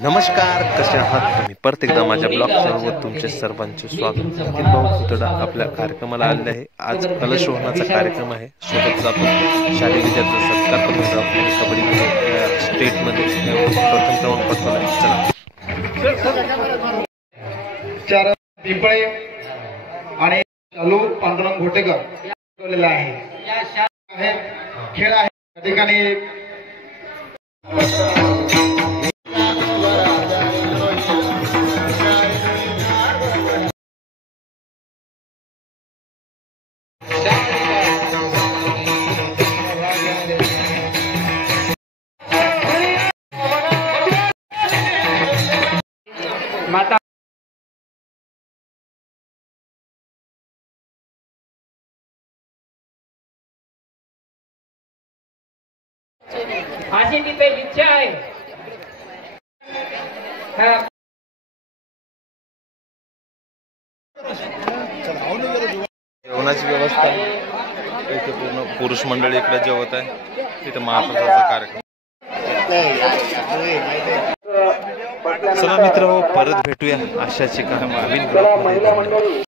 नमस्कार, कसे आहात तुम्ही? परत एकदा माझ्या ब्लॉगवर तुमचे सर्वांचे स्वागत. नितीन भाऊ पुतळा आपल्या कार्यक्रमाला आलेले आहे. आज कलश रोहणाचा कार्यक्रम आहे. सोबतच आपण शालेय विद्यार्थ्यांचा सत्कार करून आहोत. कबड्डी स्टेटमध्ये प्रथम क्रमांक पटकावला. चला, चार पिंपळे आणि चालू पांडुरंग घोटेकर आहे. खेळ आहे त्या ठिकाणी. माता अशी तिथे इच्छा आहे. जेवणाची व्यवस्था इथे पूर्ण पुरुष मंडळी इकडे जेवत आहे. तिथे महाप्रसादाचा कार्यक्रम. चला मित्र, परत भेटूया अशाच एका नवीन ब्लॉगमध्ये.